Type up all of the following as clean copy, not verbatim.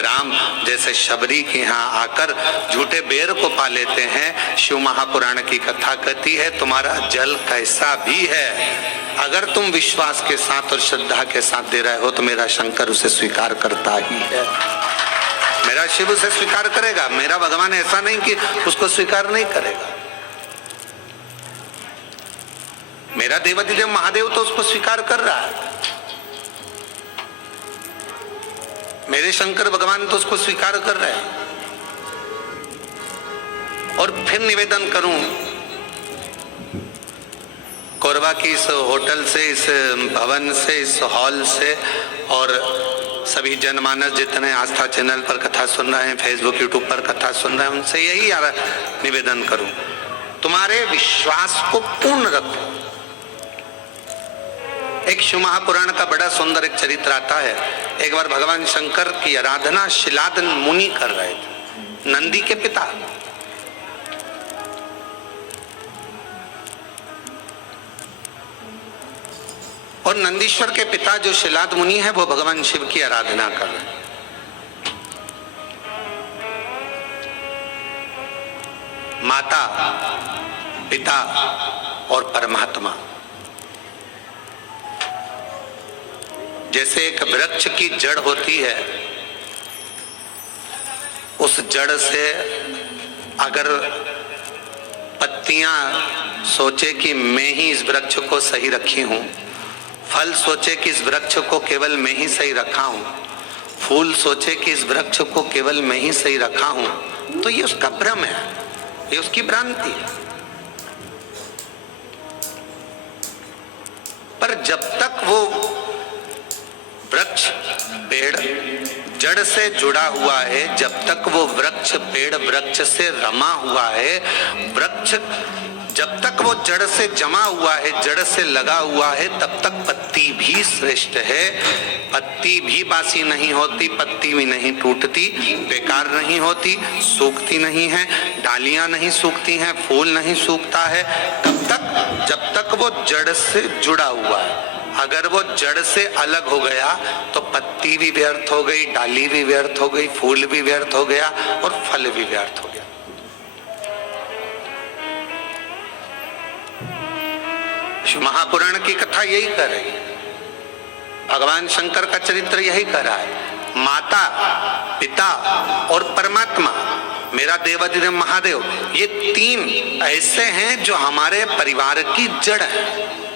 राम जैसे शबरी के यहाँ आकर झूठे बेर को पा लेते हैं। शिव महापुराण की कथा कहती है तुम्हारा जल कैसा भी है, अगर तुम विश्वास के साथ और श्रद्धा के साथ दे रहे हो तो मेरा शंकर उसे स्वीकार करता ही है, मेरा शिव उसे स्वीकार करेगा। मेरा भगवान ऐसा नहीं कि उसको स्वीकार नहीं करेगा। मेरा देवाधिदेव महादेव तो उसको स्वीकार कर रहा है, मेरे शंकर भगवान तो उसको स्वीकार कर रहे हैं। और फिर निवेदन करूं, कोरबा की इस होटल से, इस भवन से, इस हॉल से और सभी जनमानस जितने आस्था चैनल पर कथा सुन रहे हैं, फेसबुक यूट्यूब पर कथा सुन रहे हैं, उनसे यही निवेदन करूं, तुम्हारे विश्वास को पूर्ण रखो। एक शिव महापुराण का बड़ा सुंदर एक चरित्र आता है। एक बार भगवान शंकर की आराधना शिलाद मुनि कर रहे थे, नंदी के पिता। और नंदीश्वर के पिता जो शिलाद मुनि है वो भगवान शिव की आराधना कर रहे हैं। माता, पिता और परमात्मा जैसे एक वृक्ष की जड़ होती है, उस जड़ से अगर पत्तियां सोचे कि मैं ही इस वृक्ष को सही रखी हूं, फल सोचे कि इस वृक्ष को केवल मैं ही सही रखा हूं, फूल सोचे कि इस वृक्ष को केवल मैं ही सही रखा हूं, तो ये उसका भ्रम है, ये उसकी भ्रांति है। पर जब तक वो वृक्ष पेड़ जड़ से जुड़ा हुआ है, जब तक वो वृक्ष पेड़ वृक्ष से रमा हुआ है, वृक्ष जब तक वो जड़ से जमा हुआ है, जड़ से लगा हुआ है, तब तक पत्ती भी श्रेष्ठ है। पत्ती भी बासी नहीं होती, पत्ती भी नहीं टूटती, बेकार नहीं होती, सूखती नहीं है, डालियां नहीं सूखती हैं, फूल नहीं सूखता है, तब तक जब तक वो जड़ से जुड़ा हुआ है। अगर वो जड़ से अलग हो गया तो पत्ती भी व्यर्थ हो गई, डाली भी व्यर्थ हो गई, फूल भी व्यर्थ हो गया और फल भी व्यर्थ हो गया। महापुराण की कथा यही कर रही है, भगवान शंकर का चरित्र यही कर रहा है। माता, पिता और परमात्मा, मेरा देवाधिदेव महादेव, ये तीन ऐसे हैं जो हमारे परिवार की जड़ है।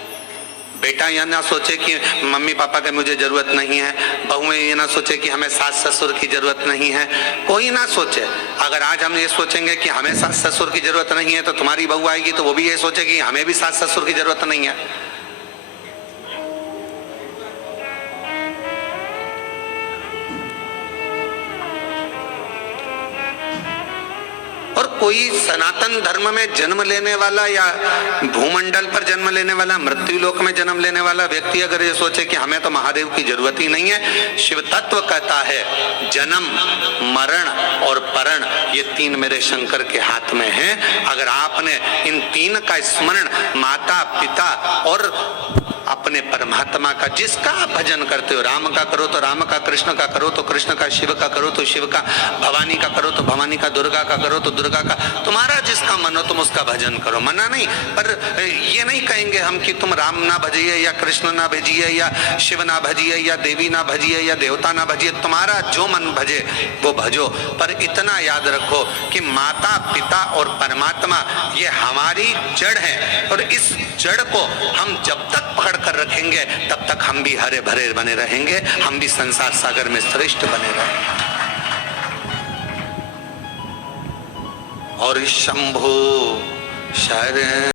बेटा यह ना सोचे कि मम्मी पापा की मुझे जरूरत नहीं है, बहुएं ये ना सोचे कि हमें सास ससुर की जरूरत नहीं है, कोई ना सोचे। अगर आज हम ये सोचेंगे कि हमें सास ससुर की जरूरत नहीं है तो तुम्हारी बहू आएगी तो वो भी ये सोचेगी हमें भी सास ससुर की जरूरत नहीं है। और कोई सनातन धर्म में जन्म लेने वाला या भूमंडल पर जन्म लेने वाला, मृत्यु लोक में जन्म लेने वाला व्यक्ति अगर ये सोचे कि हमें तो महादेव की जरूरत ही नहीं है, शिव तत्व कहता है जन्म, मरण और परण ये तीन मेरे शंकर के हाथ में हैं। अगर आपने इन तीन का स्मरण माता, पिता और अपने परमात्मा का, जिसका आप भजन करते हो, राम का करो तो राम का, कृष्ण का करो तो कृष्ण का, शिव का करो तो शिव का, भवानी का करो तो भवानी का, दुर्गा का करो तो दुर्गा का, तुम्हारा जिसका मन हो तुम उसका भजन करो, मना नहीं। पर ये नहीं कहेंगे हम कि तुम राम ना भजिए या कृष्ण ना भजिए या शिव ना भजिए या देवी ना भजिए या देवता ना भजिए, तुम्हारा जो मन भजे वो भजो। पर इतना याद रखो कि माता, पिता और परमात्मा ये हमारी जड़ है, और इस जड़ को हम जब तक पकड़ कर रखेंगे तब तक हम भी हरे भरे बने रहेंगे, हम भी संसार सागर में श्रेष्ठ बने रहेंगे। और शंभो शरण